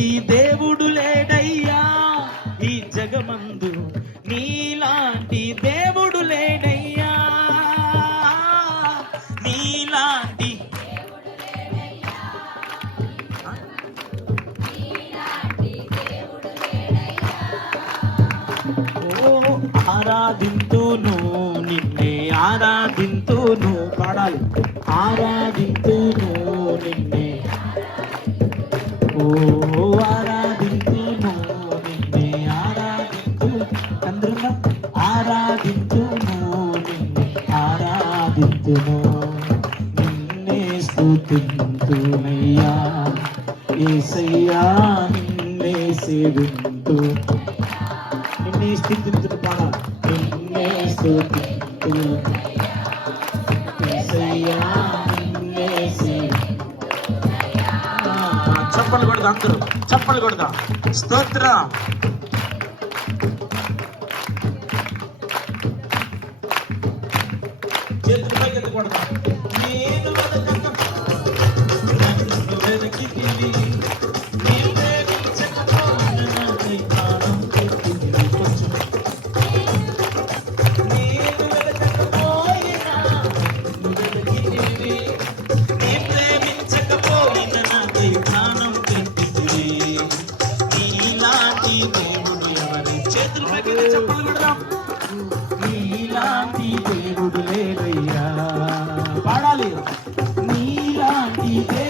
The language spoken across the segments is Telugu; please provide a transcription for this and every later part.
గతి దేవుడు లేడయ్యా. ఈ జగమందు నీలాంటి దేవుడు లేడయ్యా. నీలాంటి ఆరాధింతును నిన్నే ఆరాధింతును పాడాలి. ఆరాధింతును. స్థుతింతుము నిన్నే స్థుతింతునయ్యా. ఏసయ్యా నిన్నే సేవింతు. నిన్నే స్థుతింతుడు పాడాలి నిన్నే స్థుతింతు ఏసయ్యా నిన్నే సేవింతు చప్పలు కొడదా అందరూ? చప్పలు కొడదా? స్తోత్ర. Yeah. cálido. Mira.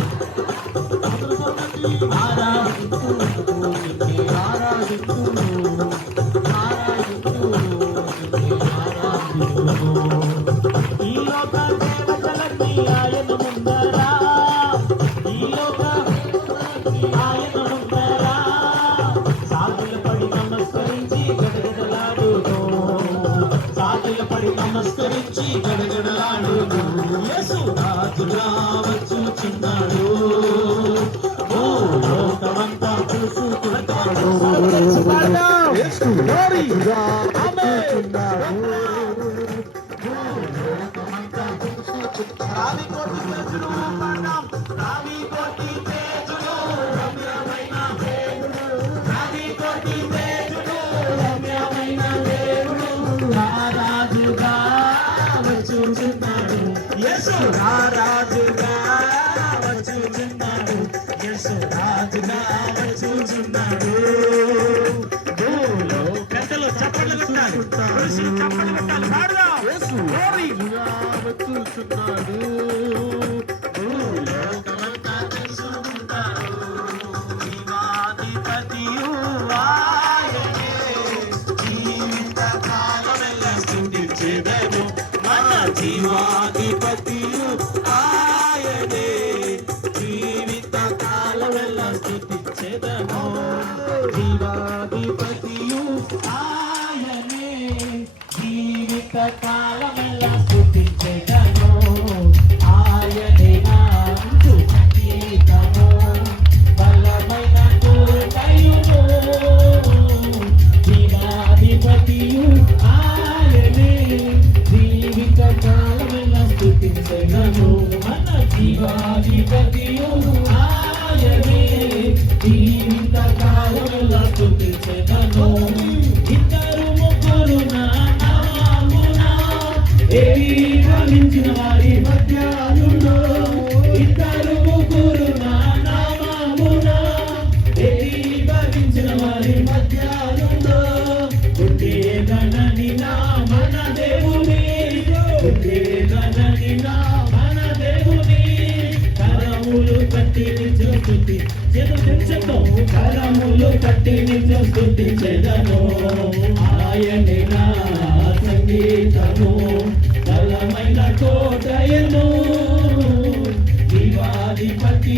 నమస్కరించి గడగడలాడు యేసు రాజుగా వచ్చుచున్నాడు ఓ లోకమంతా చూసుకుంటాడు యేసు వచ్చుచున్నాడు యశోదా రాజుగా వచ్చుచున్నాడు యశోదా రాజుగా వచ్చుచున్నాడు జీవిత కాలమెల్లా స్థుతించేదా స్థుతి చేతులు తెరిచేద్దాం కరములు కట్టి నిన్ను స్థుతించెదను ఆయనే నా సంగీతము.